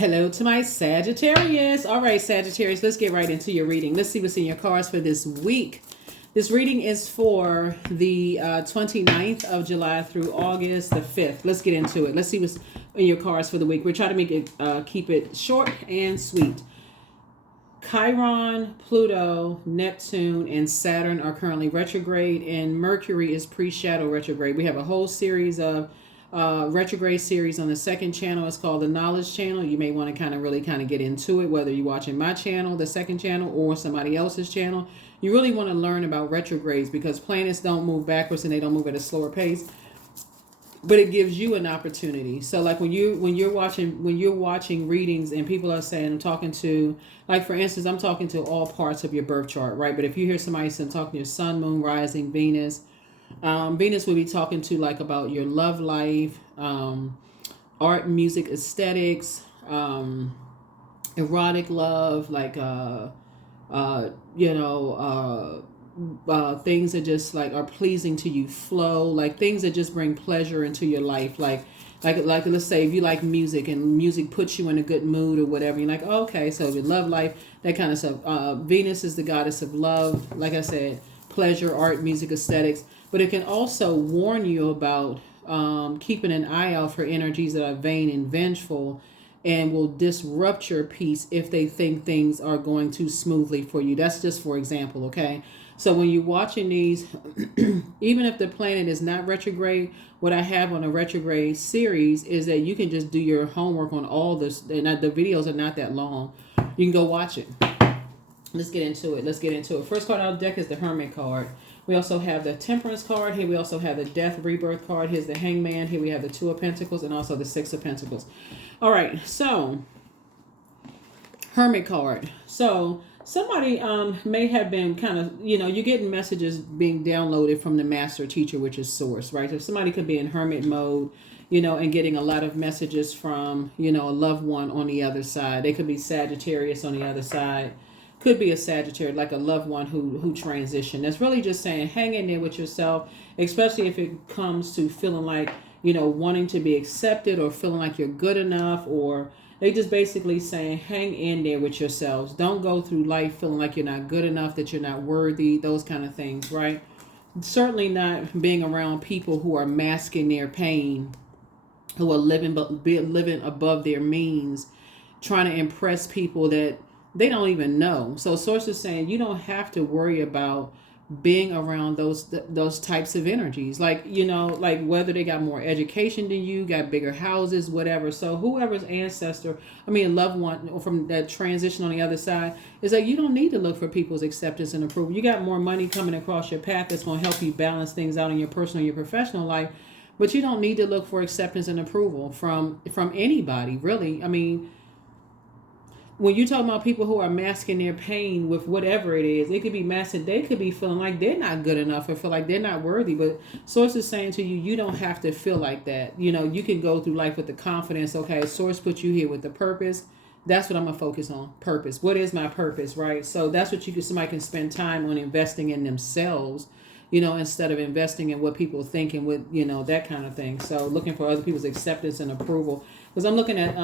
Hello to my Sagittarius. All right, Sagittarius, let's get right into your reading. Let's see what's in your cards for this week. This reading is for the 29th of July through August the 5th. Let's get into it. Let's see what's in your cards for the week. We're trying to make it, keep it short and sweet. Chiron, Pluto, Neptune, and Saturn are currently retrograde, and Mercury is pre-shadow retrograde. We have a whole series of retrograde series on the second channel. It's called the Knowledge Channel. You may want to really get into it, whether you're watching my channel, the second channel, or somebody else's channel. You really want to learn about retrogrades because planets don't move backwards and they don't move at a slower pace. But it gives you an opportunity. So like when you're watching readings and people are saying, I'm talking to, like for instance, I'm talking to all parts of your birth chart, right? But if you hear somebody saying, talking to your sun, moon, rising, Venus, Venus will be talking to like about your love life, art, music, aesthetics, erotic love, like things that just like are pleasing to you, flow, like things that just bring pleasure into your life, like let's say if you like music and music puts you in a good mood or whatever, you're like, oh, okay, so your love life, that kind of stuff. Venus is the goddess of love, like I said, pleasure, art, music, aesthetics. But it can also warn you about keeping an eye out for energies that are vain and vengeful and will disrupt your peace if they think things are going too smoothly for you. That's just for example, okay? So when you're watching these, even if the planet is not retrograde, what I have on a retrograde series is that you can just do your homework on all this. And the videos are not that long. You can go watch it. Let's get into it. First card out of the deck is the Hermit card. We also have the Temperance card. Here we also have the Death Rebirth card. Here's the Hangman. Here we have the Two of Pentacles and also the Six of Pentacles. All right, so Hermit card. So somebody may have been kind of, you're getting messages being downloaded from the master teacher, which is source, right? So somebody could be in hermit mode, and getting a lot of messages from, a loved one on the other side. They could be Sagittarius on the other side. Could be a Sagittarius, like a loved one who transitioned. That's really just saying, hang in there with yourself, especially if it comes to feeling like, wanting to be accepted or feeling like you're good enough, or they just basically saying, hang in there with yourselves. Don't go through life feeling like you're not good enough, that you're not worthy, those kind of things, right? Certainly not being around people who are masking their pain, who are living above their means, trying to impress people that they don't even know. So source is saying you don't have to worry about being around those types of energies, like like whether they got more education than you, got bigger houses, whatever. So whoever's loved one from that transition on the other side is like, you don't need to look for people's acceptance and approval. You got more money coming across your path that's going to help you balance things out in your personal, your professional life, but you don't need to look for acceptance and approval from anybody, really. When you talk about people who are masking their pain with whatever it is, it could be masking. They could be feeling like they're not good enough or feel like they're not worthy. But Source is saying to you, you don't have to feel like that. You can go through life with the confidence. Okay, Source put you here with the purpose. That's what I'm gonna focus on. Purpose. What is my purpose, right? So that's what somebody can spend time on, investing in themselves, instead of investing in what people think and what that kind of thing. So looking for other people's acceptance and approval. Because I'm looking at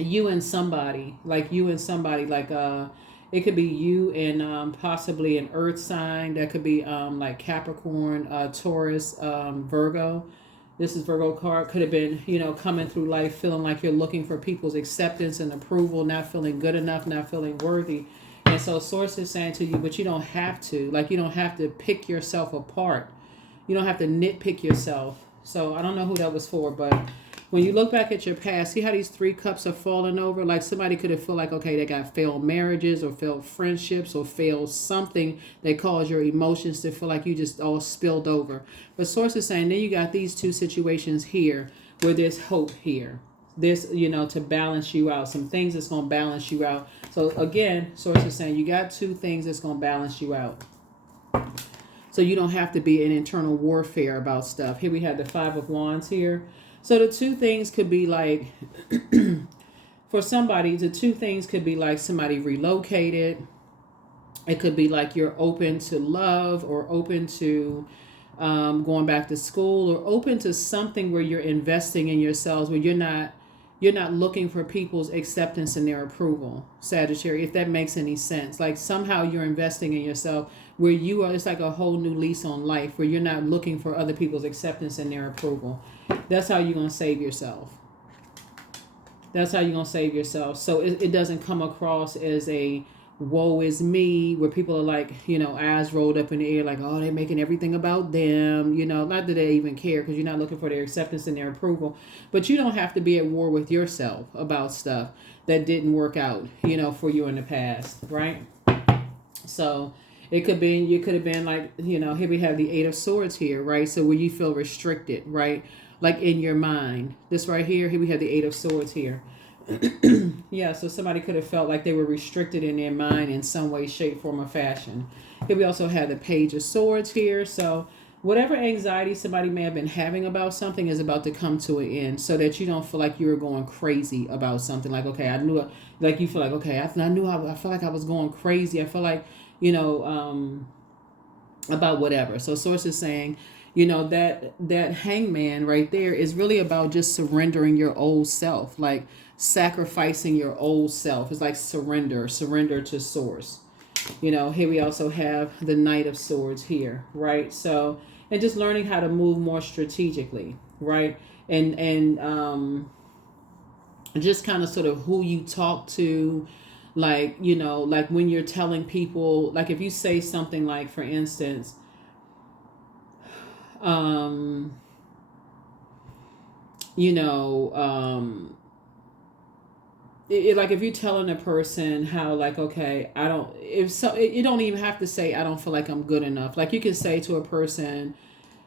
you and somebody, like it could be you and possibly an earth sign. That could be like Capricorn, Taurus, Virgo. This is Virgo card. Could have been, coming through life feeling like you're looking for people's acceptance and approval, not feeling good enough, not feeling worthy. And so Source is saying to you, but you don't have to. Like, you don't have to pick yourself apart. You don't have to nitpick yourself. So I don't know who that was for, but when you look back at your past, see how these 3 cups are falling over? Like somebody could have felt like, okay, they got failed marriages or failed friendships or failed something that caused your emotions to feel like you just all spilled over. But Source is saying, then you got these 2 situations here where there's hope here. This, to balance you out. Some things that's going to balance you out. So again, Source is saying you got 2 things that's going to balance you out. So you don't have to be in internal warfare about stuff. Here we have the 5 of Wands here. So the 2 things could be like, for somebody, the 2 things could be like somebody relocated. It could be like you're open to love or open to going back to school or open to something where you're investing in yourselves, where you're not you're not looking for people's acceptance and their approval, Sagittarius, if that makes any sense. Like somehow you're investing in yourself where you are, it's like a whole new lease on life where you're not looking for other people's acceptance and their approval. That's how you're going to save yourself. That's how you're going to save yourself. So it doesn't come across as a woe is me, where people are like, eyes rolled up in the air, like, oh, they're making everything about them, not that they even care, because you're not looking for their acceptance and their approval. But you don't have to be at war with yourself about stuff that didn't work out, for you in the past, right? So you could have been like, here we have the Eight of Swords here, right? So where you feel restricted, right? Like in your mind. This right here we have the Eight of Swords here. Yeah, so somebody could have felt like they were restricted in their mind in some way, shape, form, or fashion. Here we also have the Page of Swords here. So whatever anxiety somebody may have been having about something is about to come to an end, so that you don't feel like you're going crazy about something. Like, okay, I knew it. Like you feel like, okay, I feel like I was going crazy. I feel like, about whatever. So Source is saying, that hangman right there is really about just surrendering your old self, like sacrificing your old self. It's like surrender to Source. Here we also have the Knight of Swords here, right? So, and just learning how to move more strategically, right? And just kind of sort of who you talk to, like, like when you're telling people, like if you say something like, for instance, like if you're telling a person how, like, okay, you don't even have to say, I don't feel like I'm good enough. Like you can say to a person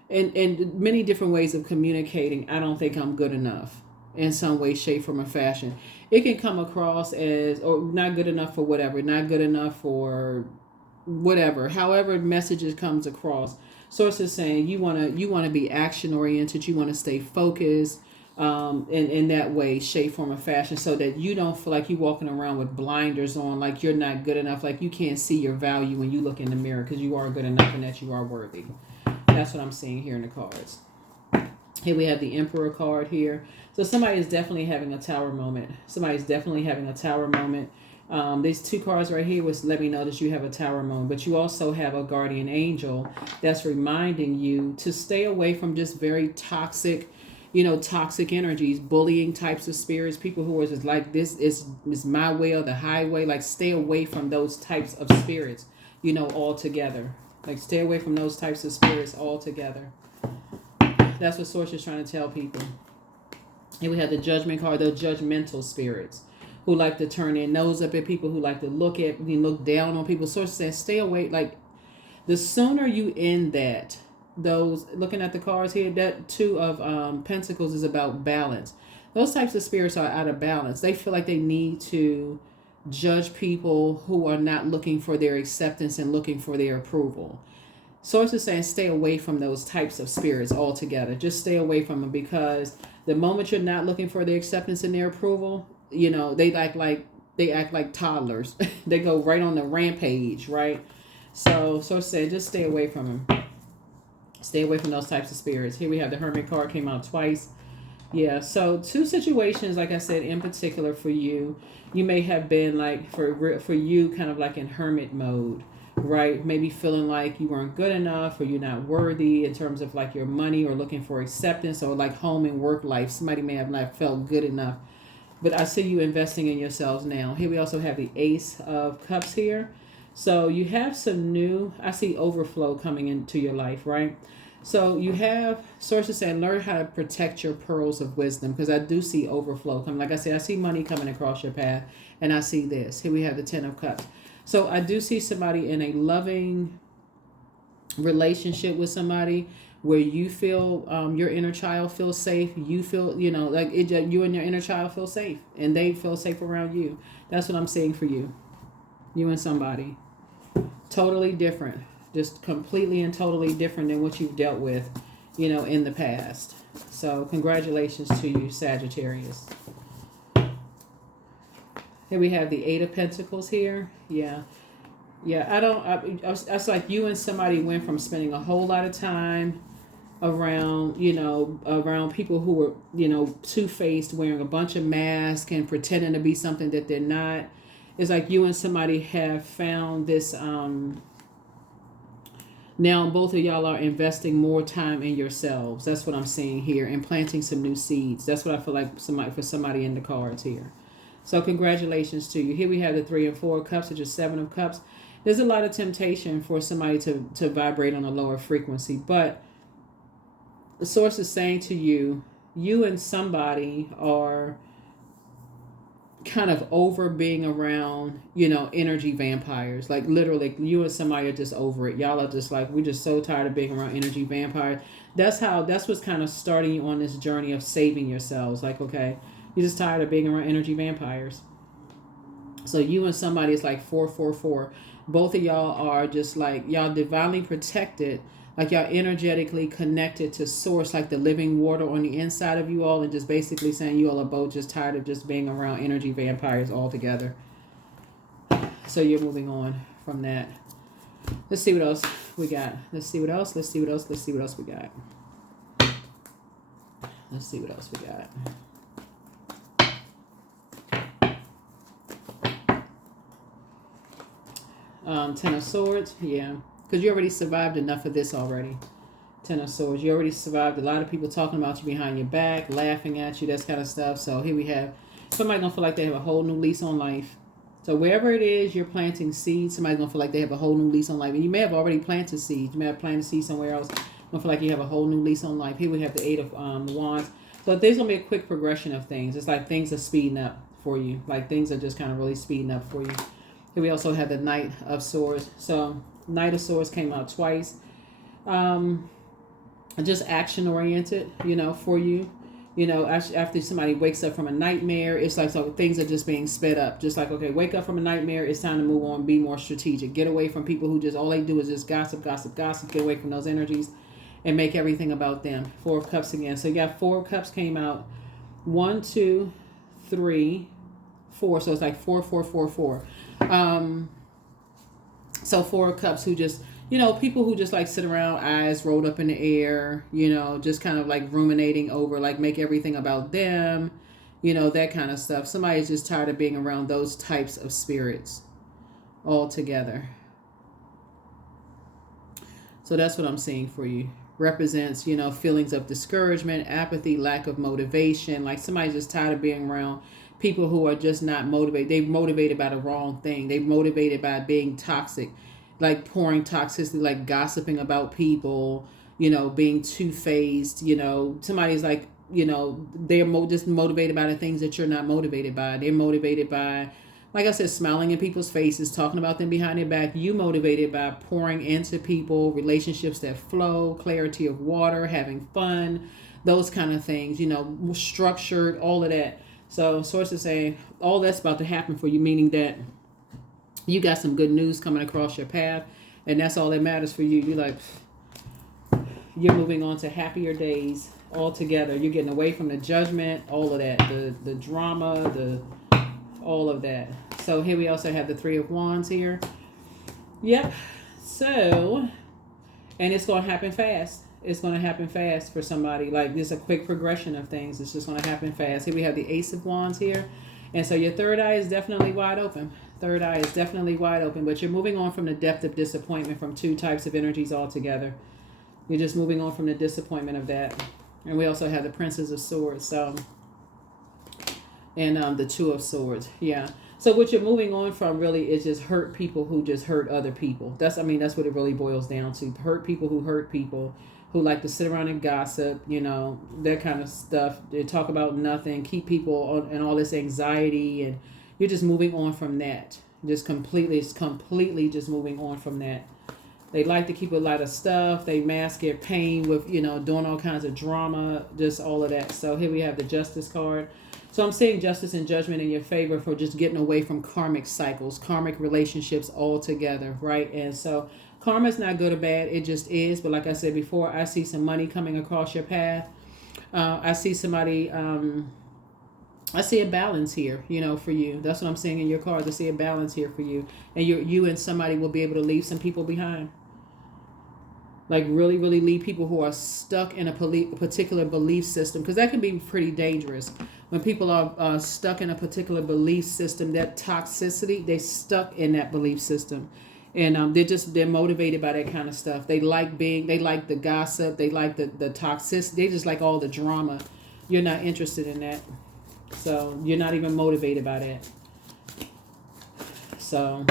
in many different ways of communicating, I don't think I'm good enough in some way, shape, form, or fashion. It can come across as, or not good enough for whatever, not good enough for whatever, however messages comes across. Source is saying you want to be action oriented. You want to stay focused in that way, shape, form, or fashion, so that you don't feel like you're walking around with blinders on, like you're not good enough, like you can't see your value when you look in the mirror, because you are good enough and that you are worthy. That's what I'm seeing here in the cards. Here we have the Emperor card here. So somebody is definitely having a tower moment. These two cards right here was let me know that you have a tower moment, but you also have a guardian angel that's reminding you to stay away from just very toxic energies, bullying types of spirits, people who are just like, this is my way or the highway. Like stay away from those types of spirits, altogether. Like stay away from those types of spirits altogether. That's what Source is trying to tell people. And we have the Judgment card, those judgmental spirits who like to turn their nose up at people, who like to look down on people. Source says stay away. Like the sooner you end that, those, looking at the cards here, that Two of Pentacles is about balance. Those types of spirits are out of balance. They feel like they need to judge people who are not looking for their acceptance and looking for their approval. Source is saying stay away from those types of spirits altogether. Just stay away from them, because the moment you're not looking for their acceptance and their approval, they act like toddlers. They go right on the rampage, right? So Source said just stay away from them. Stay away from those types of spirits. Here we have the Hermit card, came out twice. Yeah, so two situations, like I said, in particular for you. You may have been like, for you, kind of like in hermit mode, right? Maybe feeling like you weren't good enough, or you're not worthy in terms of like your money, or looking for acceptance, or like home and work life. Somebody may have not felt good enough. But I see you investing in yourselves now. Here we also have the Ace of Cups here. So you have some new, I see overflow coming into your life, right? So you have, Sources saying, learn how to protect your pearls of wisdom, because I do see overflow coming. Like I said, I see money coming across your path, and I see this. Here we have the Ten of Cups. So I do see somebody in a loving relationship with somebody where you feel your inner child feels safe. You feel, like you and your inner child feel safe, and they feel safe around you. That's what I'm seeing for you. You and somebody. Totally different. Just completely and totally different than what you've dealt with, in the past. So congratulations to you, Sagittarius. Here we have the Eight of Pentacles here. Yeah. It's like you and somebody went from spending a whole lot of time around, around people who are, two-faced, wearing a bunch of masks and pretending to be something that they're not. It's like you and somebody have found this, now both of y'all are investing more time in yourselves. That's what I'm seeing here, and planting some new seeds. That's what I feel like for somebody in the cards here. So congratulations to you. Here we have the 3 and 4 of cups, which is 7 of cups. There's a lot of temptation for somebody to vibrate on a lower frequency, but the source is saying to you, you and somebody are kind of over being around, energy vampires. Like literally, you and somebody are just over it. Y'all are just like, we're just so tired of being around energy vampires. That's what's kind of starting you on this journey of saving yourselves. Like, okay, you're just tired of being around energy vampires. So you and somebody is like 444. Both of y'all are just like, y'all divinely protected, like y'all energetically connected to source, like the living water on the inside of you all, and just basically saying you all are both just tired of just being around energy vampires altogether. So you're moving on from that. Let's see what else we got. Let's see what else we got. Let's see what else we got. 10 of Swords, yeah. Because you already survived enough of this already. 10 of Swords. You already survived a lot of people talking about you behind your back, laughing at you, that kind of stuff. So here we have somebody going to feel like they have a whole new lease on life. So wherever it is you're planting seeds, somebody's going to feel like they have a whole new lease on life. And you may have already planted seeds. You may have planted seeds somewhere else. You're going to feel like you have a whole new lease on life. Here we have the 8 of Wands. So there's going to be a quick progression of things. It's like things are speeding up for you. Like things are just kind of really speeding up for you. Here we also have the Knight of Swords. So Knight of Swords came out twice. Just action oriented, for you. After somebody wakes up from a nightmare, it's like, so things are just being sped up. Just like, okay, wake up from a nightmare. It's time to move on, be more strategic. Get away from people who just, all they do is just gossip. Get away from those energies and make everything about them. 4 of Cups again. So you got 4 of Cups came out. 1, 2, 3, 4. So it's like 4, 4, 4, 4. So 4 of Cups who just, people who just like sit around, eyes rolled up in the air, just kind of like ruminating over, like make everything about them, that kind of stuff. Somebody's just tired of being around those types of spirits altogether. So that's what I'm seeing for you. Represents, feelings of discouragement, apathy, lack of motivation. Like somebody's just tired of being around people who are just not motivated. They're motivated by the wrong thing. They're motivated by being toxic, like pouring toxicity, like gossiping about people, being two-faced. Somebody's like, they're just motivated by the things that you're not motivated by. They're motivated by, like I said, smiling in people's faces, talking about them behind their back. You motivated by pouring into people, relationships that flow, clarity of water, having fun, those kind of things, structured, all of that. So sources saying all that's about to happen for you, meaning that you got some good news coming across your path, and that's all that matters for you. You're like, you're moving on to happier days altogether. You're getting away from the judgment, all of that, the drama, all of that. So here we also have the 3 of Wands here. Yep. So, and it's going to happen fast. It's going to happen fast for somebody. Like there's a quick progression of things. It's just going to happen fast. Here we have the Ace of Wands here. And so your third eye is definitely wide open. Third eye is definitely wide open. But you're moving on from the depth of disappointment from 2 types of energies altogether. You're just moving on from the disappointment of that. And we also have the Princess of Swords. So, and the 2 of Swords. Yeah. So what you're moving on from really is just hurt people who just hurt other people. That's what it really boils down to. Hurt people who hurt people, who like to sit around and gossip, that kind of stuff. They talk about nothing, keep people and all this anxiety, and you're just moving on from that. Just completely just moving on from that. They like to keep a lot of stuff. They mask their pain with, doing all kinds of drama, just all of that. So here we have the Justice card. So I'm seeing justice and judgment in your favor for just getting away from karmic cycles, karmic relationships altogether, right? And so karma's not good or bad. It just is. But like I said before, I see some money coming across your path. I see somebody, I see a balance here, for you. That's what I'm seeing in your cards. I see a balance here for you. And you and somebody will be able to leave some people behind. Like really, really lead people who are stuck in a particular belief system, because that can be pretty dangerous. When people are stuck in a particular belief system, that toxicity, they stuck in that belief system. And they're motivated by that kind of stuff. They like the gossip, they like the toxicity, they just like all the drama. You're not interested in that. So you're not even motivated by that. So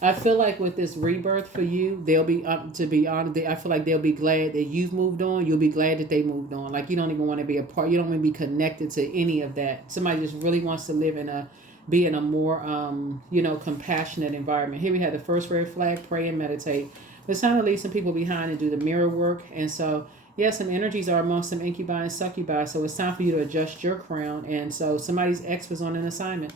I feel like with this rebirth for you, they'll be, to be honest, I feel like they'll be glad that you've moved on. You'll be glad that they moved on. Like you don't even want to be a part. You don't want to be connected to any of that. Somebody just really wants to be in a more, compassionate environment. Here we have the first red flag: pray and meditate. But it's time to leave some people behind and do the mirror work. And so, yeah, some energies are amongst some incubi and succubi. So it's time for you to adjust your crown. And so somebody's ex was on an assignment.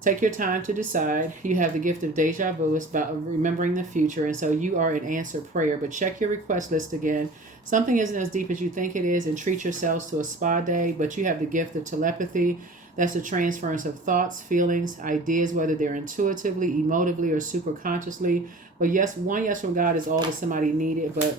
Take your time to decide. You have the gift of deja vu. It's about remembering the future. And so you are an answered prayer. But check your request list again. Something isn't as deep as you think it is, and treat yourselves to a spa day. But you have the gift of telepathy. That's the transference of thoughts, feelings, ideas, whether they're intuitively, emotively, or super consciously. But yes, one yes from God is all that somebody needed. But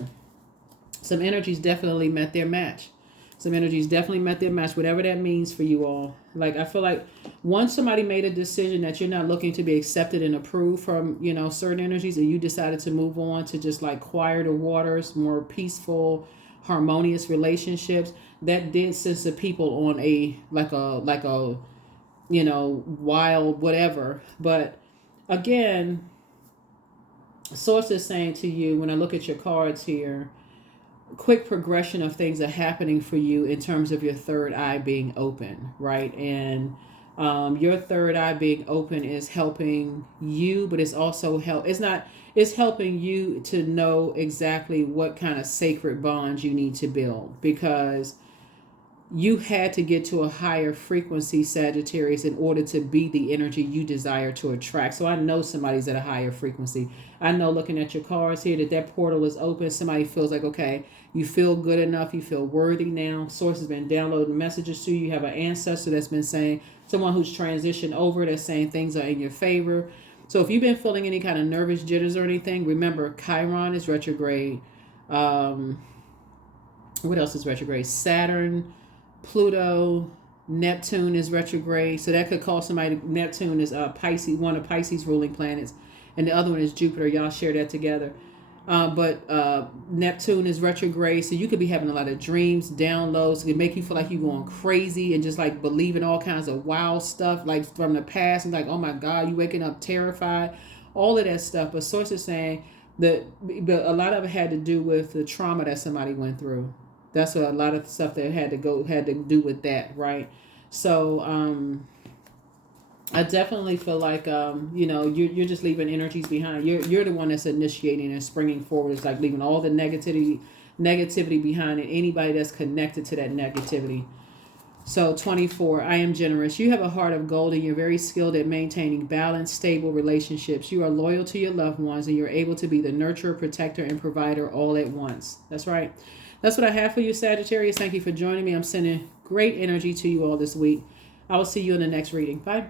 some energies definitely met their match. Some energies definitely met their match, whatever that means for you all. Like, I feel like once somebody made a decision that you're not looking to be accepted and approved from, certain energies, and you decided to move on to just like quieter waters, more peaceful, harmonious relationships, that did sense the people on a wild whatever. But again, source is saying to you, when I look at your cards here, quick progression of things are happening for you in terms of your third eye being open, right? And your third eye being open is helping you, but it's also it's helping you to know exactly what kind of sacred bonds you need to build, because you had to get to a higher frequency, Sagittarius, in order to be the energy you desire to attract. So I know somebody's at a higher frequency. I know, looking at your cards here, that portal is open. Somebody feels like, okay, you feel good enough. You feel worthy now. Source has been downloading messages to you. You have an ancestor that's been saying, someone who's transitioned over, that's saying things are in your favor. So if you've been feeling any kind of nervous jitters or anything, remember Chiron is retrograde. What else is retrograde? Saturn, Pluto, Neptune is retrograde. So that could cause somebody. Neptune is Pisces, one of Pisces ruling planets, and the other one is Jupiter. Y'all share that together. But Neptune is retrograde, so you could be having a lot of dreams, downloads. It can make you feel like you're going crazy and just like believing all kinds of wild stuff like from the past, and like, oh my God, you waking up terrified, all of that stuff. But source is saying that a lot of it had to do with the trauma that somebody went through. That's what a lot of stuff that had to do with that, right? So I definitely feel like you're just leaving energies behind. You're the one that's initiating and springing forward. It's like leaving all the negativity behind, and anybody that's connected to that negativity. So 24, I am generous. You have a heart of gold, and you're very skilled at maintaining balanced, stable relationships. You are loyal to your loved ones, and you're able to be the nurturer, protector, and provider all at once. That's right. That's what I have for you, Sagittarius. Thank you for joining me. I'm sending great energy to you all this week. I will see you in the next reading. Bye.